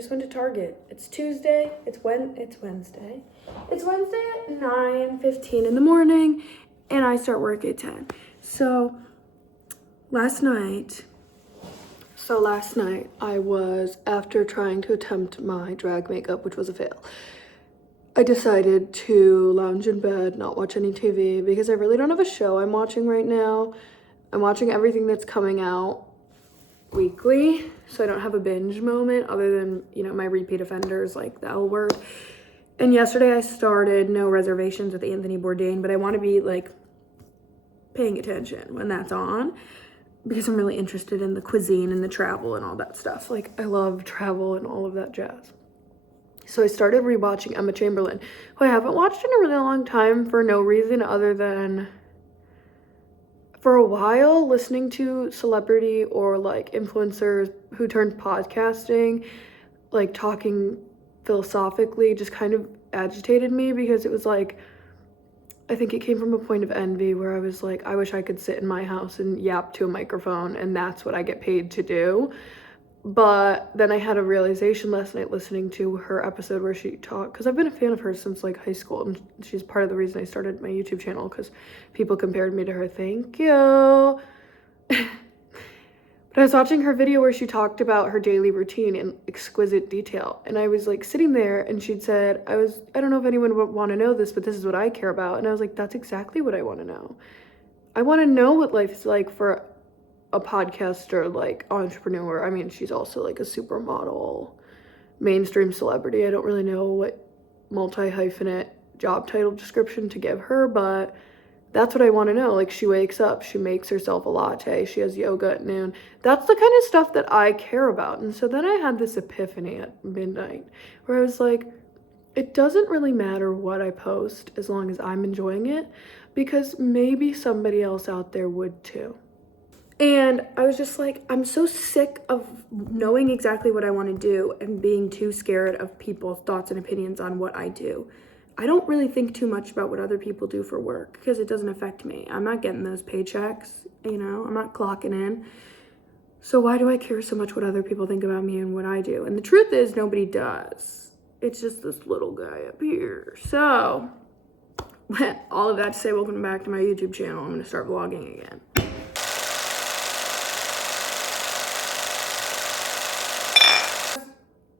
just went to Target. It's Tuesday. It's Wednesday. It's Wednesday at 9:15 in the morning, and I start work at 10. So last night I was, after trying to attempt my drag makeup, which was a fail, I decided to lounge in bed, not watch any TV, because I really don't have a show I'm watching right now. I'm watching everything that's coming out weekly, so I don't have a binge moment other than, you know, my repeat offenders like the L Word. And yesterday I started No Reservations with Anthony Bourdain, but I want to be like paying attention when that's on because I'm really interested in the cuisine and the travel and all that stuff. Like, I love travel and all of that jazz. So I started rewatching Emma Chamberlain, who I haven't watched in a really long time for no reason other than for a while listening to celebrity or like influencers who turned podcasting, like talking philosophically, just kind of agitated me because it was like, I think it came from a point of envy where I was like, I wish I could sit in my house and yap to a microphone and that's what I get paid to do. But then I had a realization last night listening to her episode where she talked, because I've been a fan of hers since like high school, and she's part of the reason I started my YouTube channel, because people compared me to her. Thank you. But I was watching her video where she talked about her daily routine in exquisite detail, and I was like sitting there and she'd said, I don't know if anyone would want to know this, but this is what I care about. And I was like, that's exactly what I want to know. I want to know what life is like for a podcaster, like entrepreneur. I mean, she's also like a supermodel, mainstream celebrity. I don't really know what multi-hyphenate job title description to give her, but that's what I want to know. Like, she wakes up, she makes herself a latte, she has yoga at noon. That's the kind of stuff that I care about. And so then I had this epiphany at midnight where I was like, it doesn't really matter what I post as long as I'm enjoying it, because maybe somebody else out there would too. And I was just like, I'm so sick of knowing exactly what I want to do and being too scared of people's thoughts and opinions on what I do. I don't really think too much about what other people do for work because it doesn't affect me. I'm not getting those paychecks, you know, I'm not clocking in. So why do I care so much what other people think about me and what I do? And the truth is, nobody does. It's just this little guy up here. So, all of that to say, welcome back to my YouTube channel. I'm going to start vlogging again.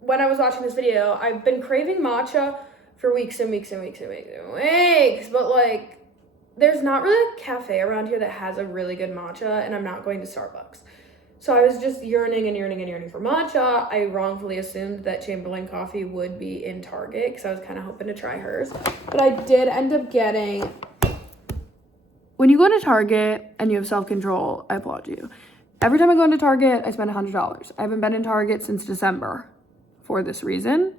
When I was watching this video, I've been craving matcha for weeks and weeks and weeks and weeks and weeks, but like, there's not really a cafe around here that has a really good matcha, and I'm not going to Starbucks. So I was just yearning and yearning and yearning for matcha. I wrongfully assumed that Chamberlain Coffee would be in Target because I was kind of hoping to try hers, but I did end up getting, when you go to Target and you have self-control, I applaud you. Every time I go into Target, I spend $100. I haven't been in Target since December for this reason.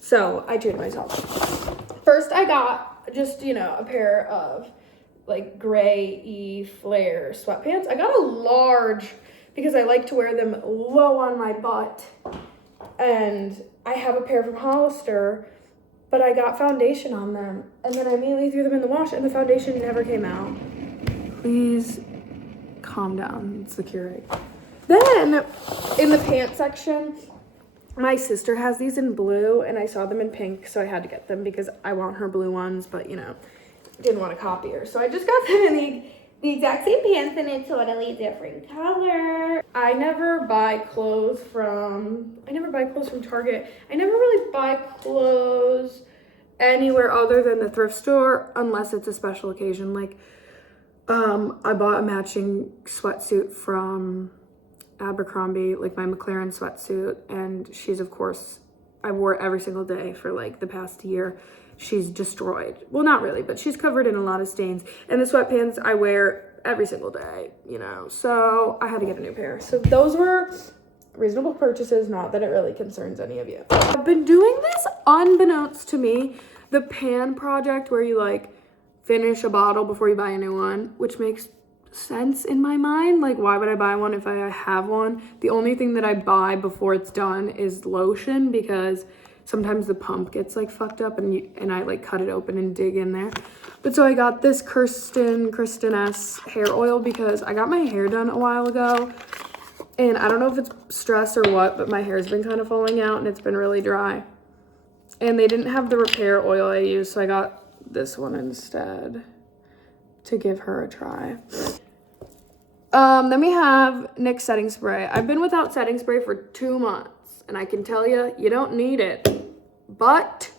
So I treated myself. First, I got just, you know, a pair of like gray flare sweatpants. I got a large because I like to wear them low on my butt. And I have a pair from Hollister, but I got foundation on them. And then I immediately threw them in the wash and the foundation never came out. Please calm down, it's the Keurig. Then in the pants section, my sister has these in blue and I saw them in pink, so I had to get them because I want her blue ones, but you know, didn't want to copy her. So I just got them in the exact same pants in a totally different color. I never buy clothes from Target. I never really buy clothes anywhere other than the thrift store unless it's a special occasion. Like, I bought a matching sweatsuit from Abercrombie, like my McLaren sweatsuit, and she's, of course, I wore it every single day for like the past year. She's destroyed. Well, not really, but she's covered in a lot of stains. And the sweatpants I wear every single day, you know, so I had to get a new pair. So those were reasonable purchases, not that it really concerns any of you. I've been doing this unbeknownst to me, the pan project where you like finish a bottle before you buy a new one, which makes sense in my mind. Like, why would I buy one if I have one? The only thing that I buy before it's done is lotion, because sometimes the pump gets like fucked up and I like cut it open and dig in there. But so I got this Kristen S hair oil because I got my hair done a while ago And I don't know if it's stress or what, but my hair's been kind of falling out and it's been really dry. And they didn't have the repair oil I used, so I got this one instead to give her a try. Then we have NYX setting spray. I've been without setting spray for 2 months, and I can tell you, you don't need it. But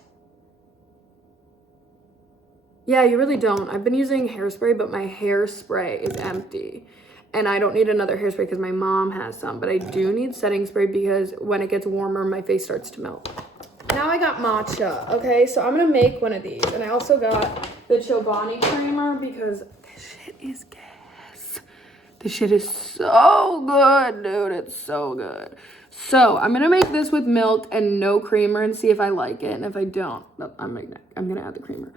yeah, you really don't. I've been using hairspray, but my hairspray is empty. And I don't need another hairspray because my mom has some. But I do need setting spray because when it gets warmer, my face starts to melt. Now I got matcha, okay? So I'm going to make one of these. And I also got the Chobani creamer because this shit is gas. This shit is so good, dude. It's so good. So I'm going to make this with milk and no creamer and see if I like it. And if I don't, I'm going to add the creamer.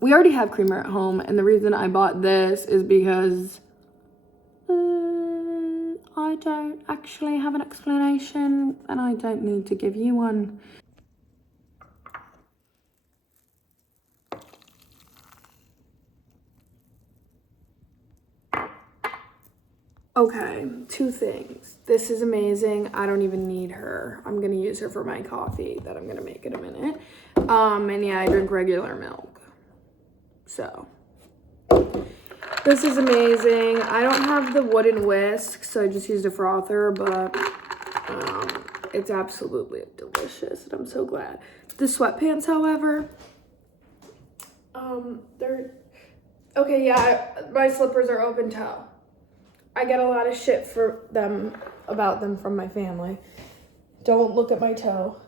We already have creamer at home, and the reason I bought this is because I don't actually have an explanation, and I don't need to give you one. Okay, 2 things. This is amazing. I don't even need her. I'm gonna use her for my coffee that I'm gonna make in a minute. And yeah, I drink regular milk. So this is amazing. I don't have the wooden whisk, so I just used a frother, but it's absolutely delicious, and I'm so glad. The sweatpants, however, they're okay. Yeah, my slippers are open toe. I get a lot of shit about them from my family. Don't look at my toe.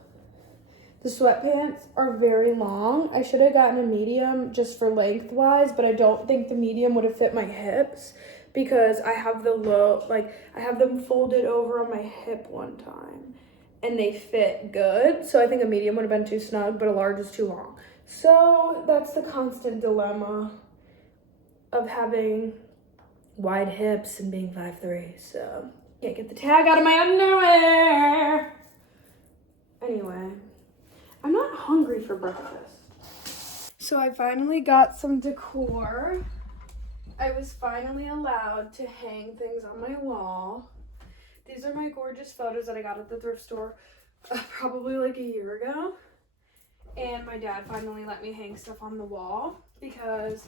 The sweatpants are very long. I should have gotten a medium just for lengthwise, but I don't think the medium would have fit my hips because I have I have them folded over on my hip one time and they fit good. So I think a medium would have been too snug, but a large is too long. So that's the constant dilemma of having wide hips and being 5'3". So can't get the tag out of my underwear. Anyway. I'm not hungry for breakfast. So I finally got some decor. I was finally allowed to hang things on my wall. These are my gorgeous photos that I got at the thrift store probably like a year ago. And my dad finally let me hang stuff on the wall because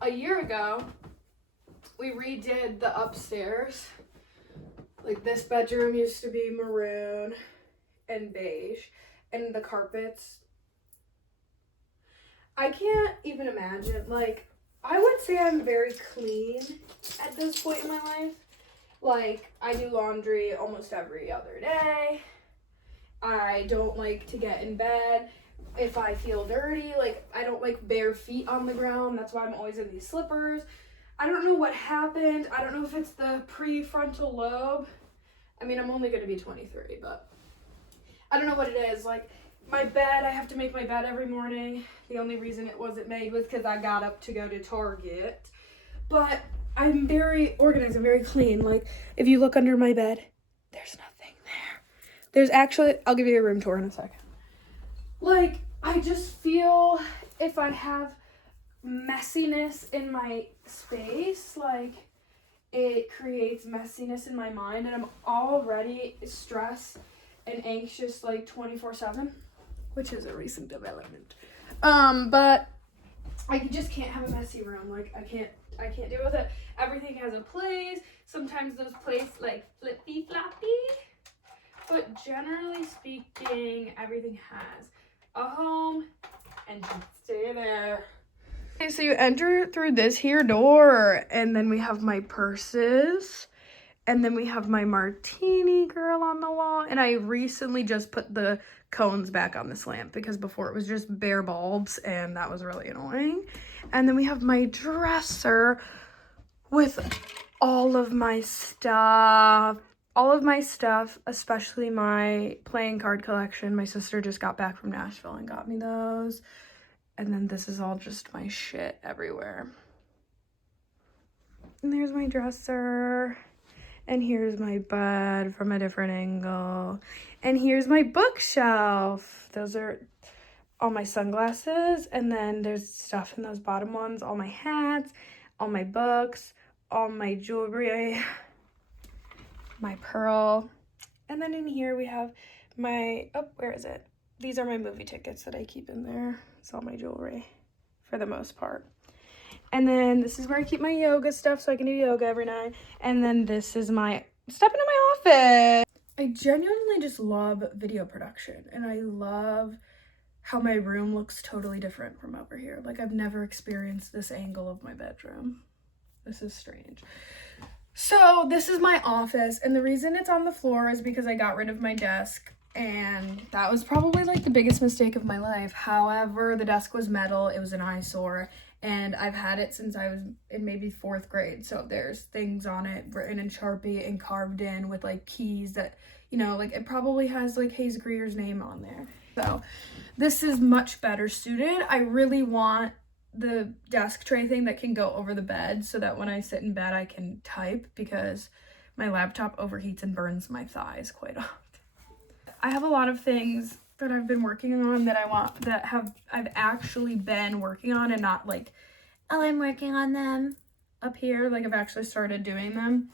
a year ago, we redid the upstairs. Like this bedroom used to be maroon and beige. And the carpets, I can't even imagine. Like, I would say I'm very clean at this point in my life. Like, I do laundry almost every other day. I don't like to get in bed if I feel dirty. Like, I don't like bare feet on the ground. That's why I'm always in these slippers. I don't know what happened. I don't know if it's the prefrontal lobe. I mean, I'm only going to be 23, but I don't know what it is. Like, my bed, I have to make my bed every morning. The only reason it wasn't made was because I got up to go to Target. But I'm very organized. I'm very clean. Like, if you look under my bed, there's nothing there. There's actually, I'll give you a room tour in a second. Like, I just feel if I have messiness in my space, like, it creates messiness in my mind. And I'm already stressed and anxious like 24/7, which is a recent development. But I just can't have a messy room. Like I can't deal with it. Everything has a place. Sometimes those places like flippy floppy, but generally speaking, everything has a home and should stay there. Okay, so you enter through this here door, and then we have my purses. And then we have my martini girl on the wall. And I recently just put the cones back on this lamp because before it was just bare bulbs and that was really annoying. And then we have my dresser with all of my stuff. Especially my playing card collection. My sister just got back from Nashville and got me those. And then this is all just my shit everywhere. And there's my dresser. And here's my bed from a different angle. And here's my bookshelf. Those are all my sunglasses. And then there's stuff in those bottom ones. All my hats, all my books, all my jewelry. my pearl. And then in here we have my, oh, where is it? These are my movie tickets that I keep in there. It's all my jewelry for the most part. And then this is where I keep my yoga stuff so I can do yoga every night. And then this is my, step into my office. I genuinely just love video production, and I love how my room looks totally different from over here. Like, I've never experienced this angle of my bedroom. This is strange. So this is my office, and the reason it's on the floor is because I got rid of my desk, and that was probably like the biggest mistake of my life. However, the desk was metal, it was an eyesore, and I've had it since I was in maybe 4th grade. So there's things on it written in Sharpie and carved in with like keys that, you know, like it probably has like Hayes Greer's name on there. So this is much better suited. I really want the desk tray thing that can go over the bed so that when I sit in bed I can type, because my laptop overheats and burns my thighs quite often. I have a lot of things that I've been working on that I've actually been working on, and not like, oh, I'm working on them up here. Like, I've actually started doing them.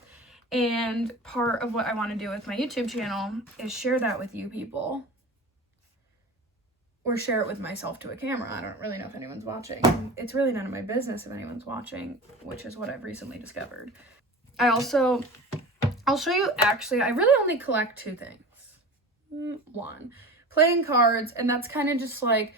And part of what I want to do with my YouTube channel is share that with you people, or share it with myself to a camera. I don't really know if anyone's watching. It's really none of my business if anyone's watching, which is what I've recently discovered. I'll show you, actually, I really only collect 2 things. 1, playing cards, and that's kind of just like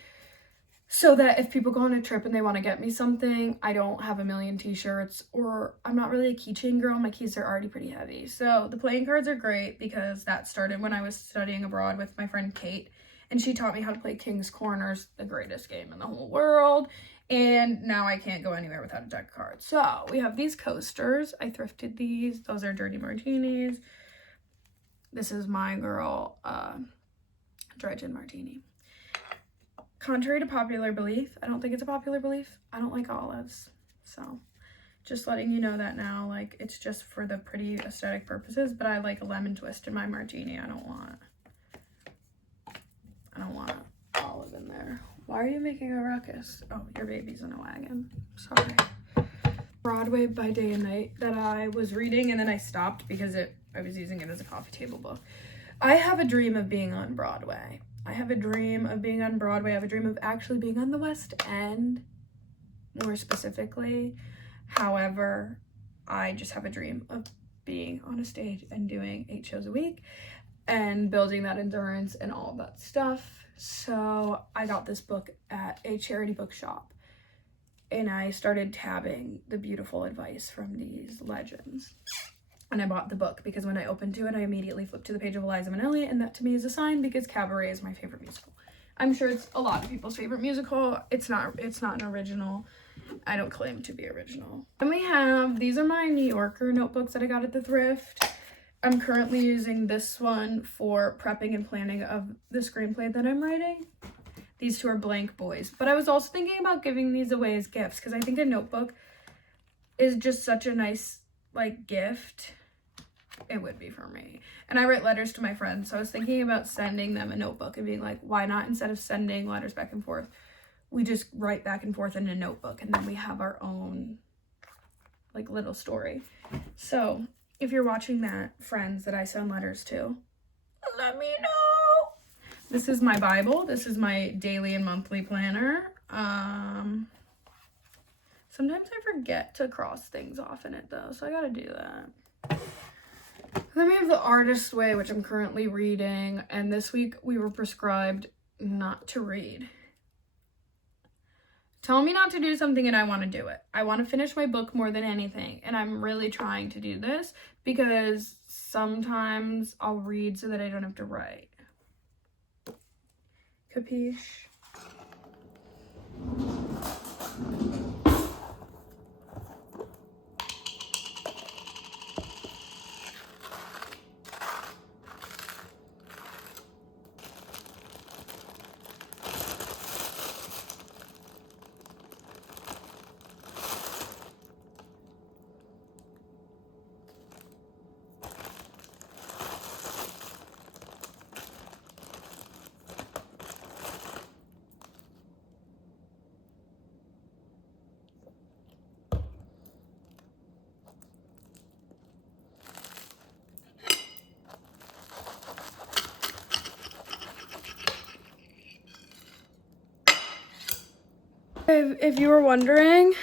so that if people go on a trip and they want to get me something, I don't have a million t-shirts, or I'm not really a keychain girl. My keys are already pretty heavy. So the playing cards are great because that started when I was studying abroad with my friend Kate, and she taught me how to play King's Corners, the greatest game in the whole world. And now I can't go anywhere without a deck of cards. So we have these coasters. I thrifted these. Those are dirty martinis. This is my girl, Dry Gin Martini. Contrary to popular belief, I don't think it's a popular belief, I don't like olives. So just letting you know that now, like, it's just for the pretty aesthetic purposes, but I like a lemon twist in my martini. I don't want olive in there. Why are you making a ruckus? Oh, your baby's in a wagon. Sorry. Broadway by Day and Night that I was reading, and then I stopped because I was using it as a coffee table book. I have a dream of being on Broadway. I have a dream of being on Broadway. I have a dream of actually being on the West End, more specifically. However, I just have a dream of being on a stage and doing 8 shows a week and building that endurance and all of that stuff. So I got this book at a charity bookshop, and I started tabbing the beautiful advice from these legends. And I bought the book because when I opened to it, I immediately flipped to the page of Eliza Minnelli, and that to me is a sign, because Cabaret is my favorite musical. I'm sure it's a lot of people's favorite musical. It's not an original. I don't claim to be original. And we have, these are my New Yorker notebooks that I got at the thrift. I'm currently using this one for prepping and planning of the screenplay that I'm writing. These 2 are blank boys. But I was also thinking about giving these away as gifts, because I think a notebook is just such a nice, like, gift. It would be for me. And I write letters to my friends, so I was thinking about sending them a notebook and being like, why not, instead of sending letters back and forth, we just write back and forth in a notebook, and then we have our own, like, little story. So if you're watching that, friends that I send letters to, let me know. This is my Bible. This is my daily and monthly planner. Sometimes I forget to cross things off in it, though, so I gotta do that. Then we have The Artist's Way, which I'm currently reading, and this week we were prescribed not to read. Tell me not to do something and I want to do it. I want to finish my book more than anything, and I'm really trying to do this because sometimes I'll read so that I don't have to write. Capiche? If you were wondering,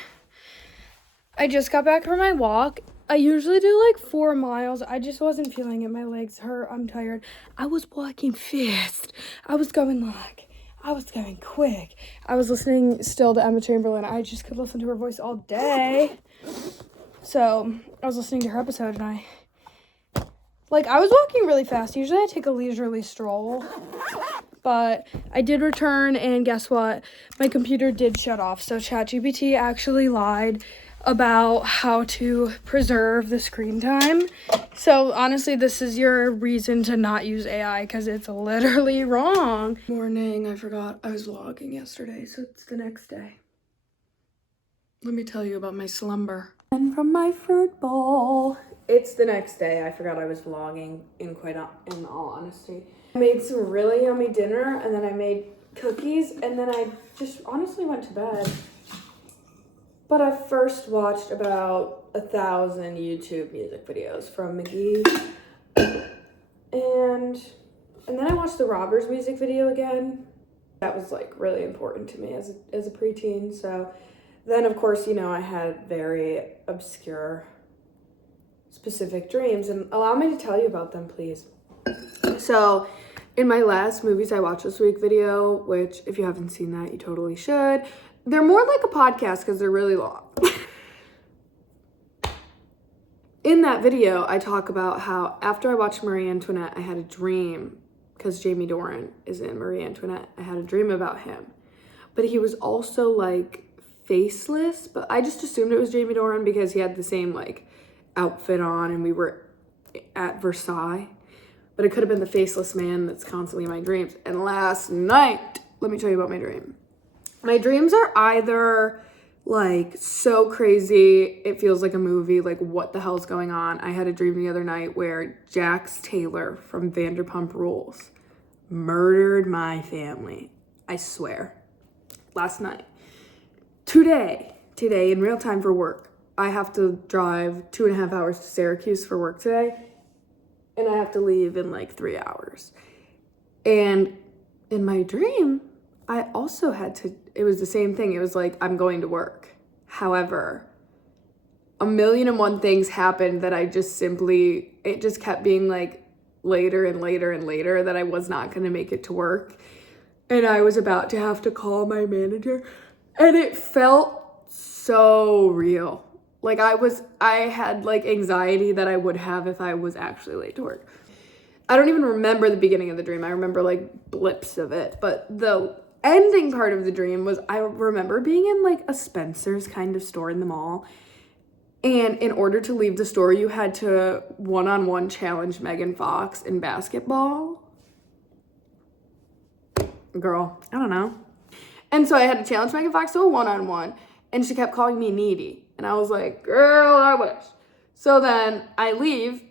I just got back from my walk. I usually do like 4 miles. I just wasn't feeling it. My legs hurt. I'm tired. I was walking fast. I was going quick. I was listening still to Emma Chamberlain. I just could listen to her voice all day. So I was listening to her episode and I was walking really fast. Usually I take a leisurely stroll. But I did return, and guess what? My computer did shut off. So ChatGPT actually lied about how to preserve the screen time. So honestly, this is your reason to not use AI because it's literally wrong. Morning, I forgot I was vlogging yesterday, so it's the next day. Let me tell you about my slumber. And from my fruit bowl. It's the next day. I forgot I was vlogging in all honesty. I made some really yummy dinner, and then I made cookies, and then I just honestly went to bed. But I first watched about 1,000 YouTube music videos from McGee. And then I watched the Robbers music video again. That was like really important to me as a preteen. So then of course, you know, I had very obscure specific dreams, and allow me to tell you about them, please. So in my last movies I watched this week video, which if you haven't seen that, you totally should. They're more like a podcast because they're really long. In that video, I talk about how after I watched Marie Antoinette, I had a dream, because Jamie Dornan is in Marie Antoinette. I had a dream about him. But he was also like faceless, but I just assumed it was Jamie Dornan because he had the same like outfit on and we were at Versailles. But it could have been the faceless man that's constantly in my dreams. And last night, let me tell you about my dream. My dreams are either like so crazy, it feels like a movie, like what the hell's going on? I had a dream the other night where Jax Taylor from Vanderpump Rules murdered my family. I swear. Last night. Today in real time for work, I have to drive 2.5 hours to Syracuse for work today. And I have to leave in like 3 hours. And in my dream, I also had to, it was the same thing. It was like, I'm going to work. However, 1,000,001 things happened that I just simply, it just kept being like later and later and later that I was not going to make it to work. And I was about to have to call my manager. And it felt so real. Like I had like anxiety that I would have if I was actually late to work. I don't even remember the beginning of the dream. I remember like blips of it. But the ending part of the dream was I remember being in like a Spencer's kind of store in the mall. And in order to leave the store, you had to one-on-one challenge Megan Fox in basketball. Girl, I don't know. And so I had to challenge Megan Fox to a one-on-one. And she kept calling me needy. And I was like, girl, I wish. So then I leave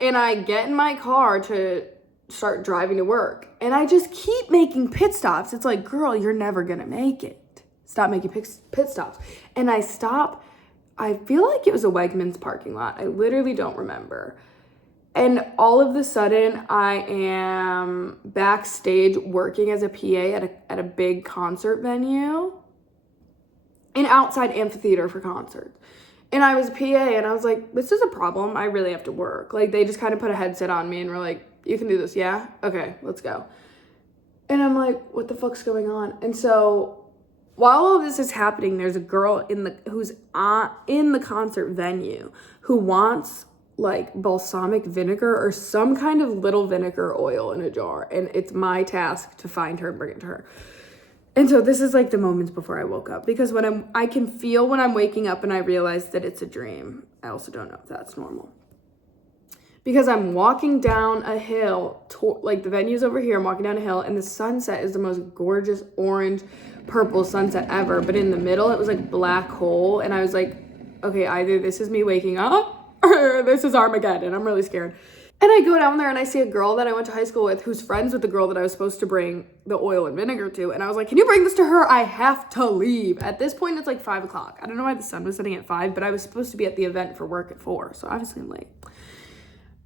and I get in my car to start driving to work. And I just keep making pit stops. It's like, girl, you're never going to make it. Stop making pit stops. And I stop. I feel like it was a Wegmans parking lot. I literally don't remember. And all of a sudden, I am backstage working as a PA at a big concert venue. An outside amphitheater for concerts. And I was a PA and I was like, this is a problem. I really have to work. Like they just kind of put a headset on me and were like, you can do this. Yeah. Okay, let's go. And I'm like, what the fuck's going on? And so while all this is happening, there's a girl who's in the concert venue who wants like balsamic vinegar or some kind of little vinegar oil in a jar. And it's my task to find her and bring it to her. And so this is like the moments before I woke up, because I can feel when I'm waking up and I realize that it's a dream. I also don't know if that's normal. Because I'm walking down a hill, like the venue's over here, I'm walking down a hill and the sunset is the most gorgeous orange purple sunset ever. But in the middle, it was like black hole. And I was like, okay, either this is me waking up or this is Armageddon. I'm really scared. And I go down there and I see a girl that I went to high school with who's friends with the girl that I was supposed to bring the oil and vinegar to. And I was like, can you bring this to her? I have to leave. At this point, it's like 5 o'clock. I don't know why the sun was setting at 5, but I was supposed to be at the event for work at 4. So obviously I'm late.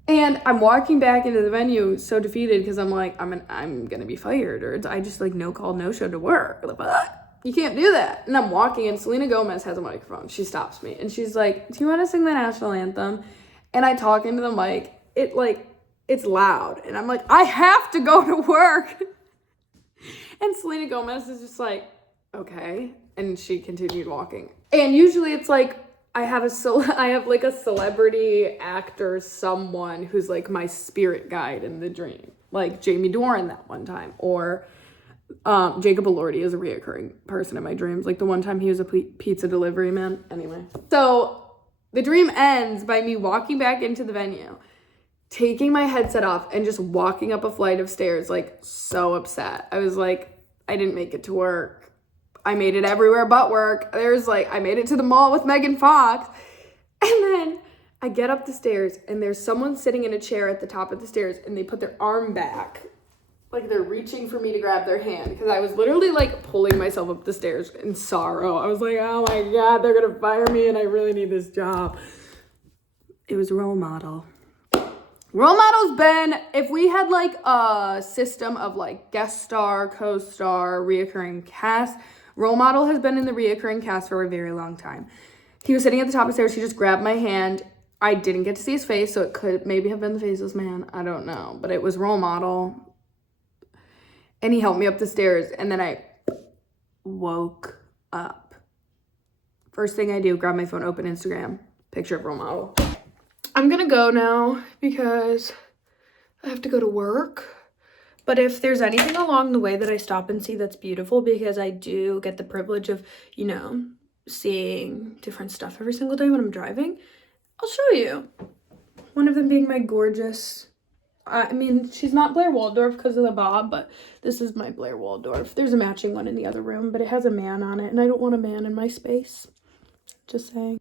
And I'm walking back into the venue so defeated because I'm like, I'm going to be fired. Or I just like no call, no show to work. you can't do that. And I'm walking and Selena Gomez has a microphone. She stops me and she's like, do you want to sing the national anthem? And I talk into the mic. It's loud. And I'm like, I have to go to work. And Selena Gomez is just like, okay. And she continued walking. And usually it's like, I have like a celebrity actor, someone who's like my spirit guide in the dream. Like Jamie Dornan that one time. Or Jacob Elordi is a reoccurring person in my dreams. Like the one time he was a pizza delivery man. Anyway. So the dream ends by me walking back into the venue, taking my headset off and just walking up a flight of stairs, like so upset. I was like, I didn't make it to work. I made it everywhere but work. I made it to the mall with Megan Fox. And then I get up the stairs and there's someone sitting in a chair at the top of the stairs and they put their arm back. Like they're reaching for me to grab their hand because I was literally like pulling myself up the stairs in sorrow. I was like, oh my God, they're going to fire me and I really need this job. It was Role Model. Role Model's been, if we had like a system of like guest star, co-star, reoccurring cast, Role Model has been in the reoccurring cast for a very long time. He was sitting at the top of the stairs. He just grabbed my hand. I didn't get to see his face, so it could maybe have been the Faceless Man. I don't know, but it was Role Model. And he helped me up the stairs, and then I woke up. First thing I do, grab my phone, open Instagram, picture of Role Model. I'm gonna go now because I have to go to work. But if there's anything along the way that I stop and see that's beautiful, because I do get the privilege of, you know, seeing different stuff every single day when I'm driving, I'll show you. One of them being my gorgeous, I mean, she's not Blair Waldorf because of the bob, but this is my Blair Waldorf. There's a matching one in the other room, but it has a man on it, and I don't want a man in my space. Just saying.